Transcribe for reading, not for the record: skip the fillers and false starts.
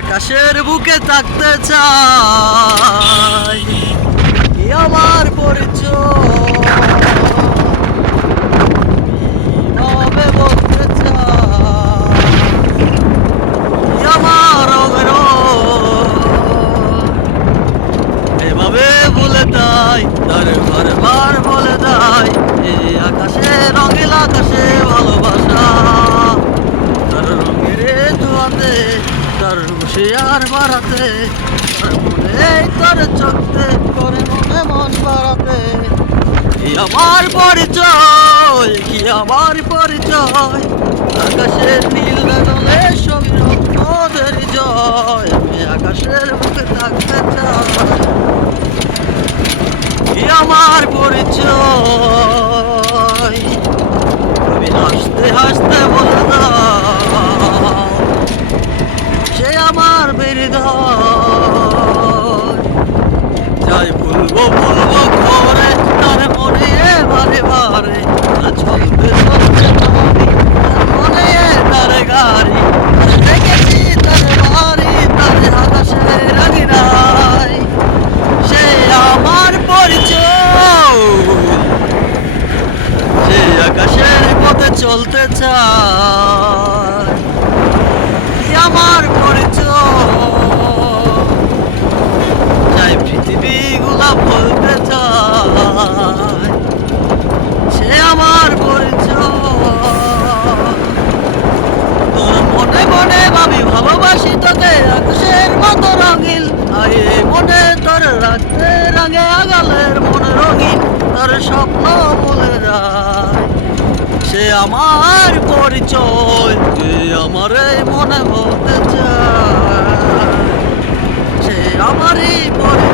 আকাশের বুকে থাকতে চাই, কি আমার পরিচয় কিভাবে বলতে চাই, কি আমার এভাবে বলে তাই তার বারবার বলে দেয় এই আকাশে রঙিল আকাশে ভালোবাসা, তার রঙের ধোয়াতে তার হুঁশিয়ার বাড়াতে, তার মনে তার চোখতে করে মনে মন বাড়াতে, কি আমার পরিচয় কি আমার পরিচয়, আকাশের নীল গগনে সৌরভের জয়, আমি আকাশের বুকে থাকতে চাই, কি আমার পরিচয়, তুমি হাসতে হাসতে বলে দাও সে আমার হৃদয়, যাই ভুলবো ভুলবো করে তার মনে বারে বারে, চলতে চলতে নদী তার মনে তার গাড়ি, দেখেছি তার বাড়ি তার আকাশে রাগি নাই, সে আমার পরিচয়, সে আকাশের পথে চলতে চায়, কি আমার পরিচয়, চাই পৃথিবীগুলা বলতে চায় সে আমার পরিচয়, তোর মনে মনে ভাবি ভালোবাসি তোকে আকাশের মতো রঙিল, আয়ে মনে তোর রাখতে রাঙে আগালের মন রঙিন, তোর স্বপ্ন বলে যায় সে আমার পরিচয়, যে আমার মনে বলতে চায় সে আমারই পরিচয়।